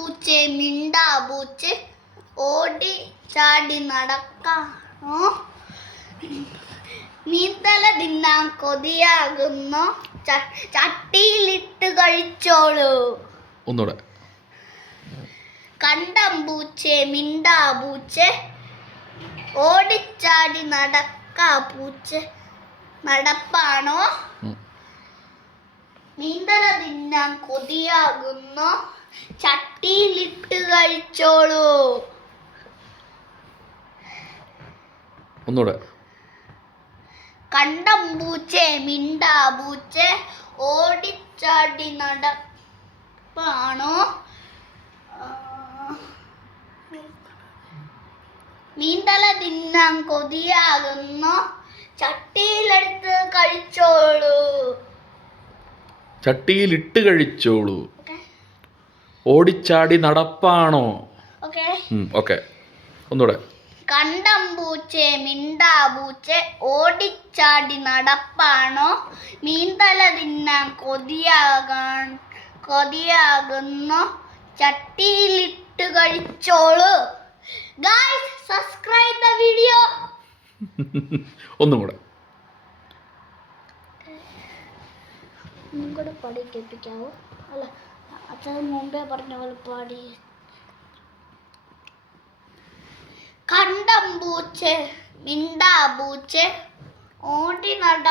പൂച്ചേ മിണ്ടാ പൂച്ചേ ഓടി ചാടി നടക്കാണോ മീൻതല തിന്നാൻ കൊതിയാകുന്നു ചട്ടിയിലിട്ട് കഴിച്ചോളൂ. ഒന്നുകൂടെ. കണ്ടം പൂച്ചേ മിണ്ടാ പൂച്ചേ ഓടിച്ചാടി നടക്കാ പൂച്ചേ നടപ്പാണോ മീൻതല തിന്നാൻ കൊതിയാകുന്നു ചട്ടിയിലിട്ട് കഴിച്ചോളൂ. ഒന്നുകൂടെ. കണ്ടം പൂച്ചേ മിണ്ടാ പൂച്ചേ ഓടിച്ചാടി നടപ്പാണോ മീൻതല തിന്നാൻ കൊതിയാകുന്നു ചട്ടിയിലെടുത്ത് കഴിച്ചോളൂ. ചട്ടിയിലിട്ട് കഴിച്ചോളൂ. ഓടിച്ചാടി നടപ്പാണോ? ഓക്കെ. ഒന്നുകൂടെ. കണ്ടം പൂച്ചേ മിണ്ടാ പൂച്ചേ ഓടിച്ചാടി നടപ്പാണോ മീൻതല തിന്നാൻ കൊതിയാകുന്നു ചട്ടിയിലിട്ട് കഴിച്ചോളൂ. Guys subscribe the video. ഒന്നും കൂടെ. പാടി കേൾപ്പിക്കാവോ? അല്ല അച്ഛൻ മുമ്പേ പറഞ്ഞ പോലെ പാടി. കണ്ടം പൂച്ചേ മിണ്ടാ പൂച്ചേ ഓടി നട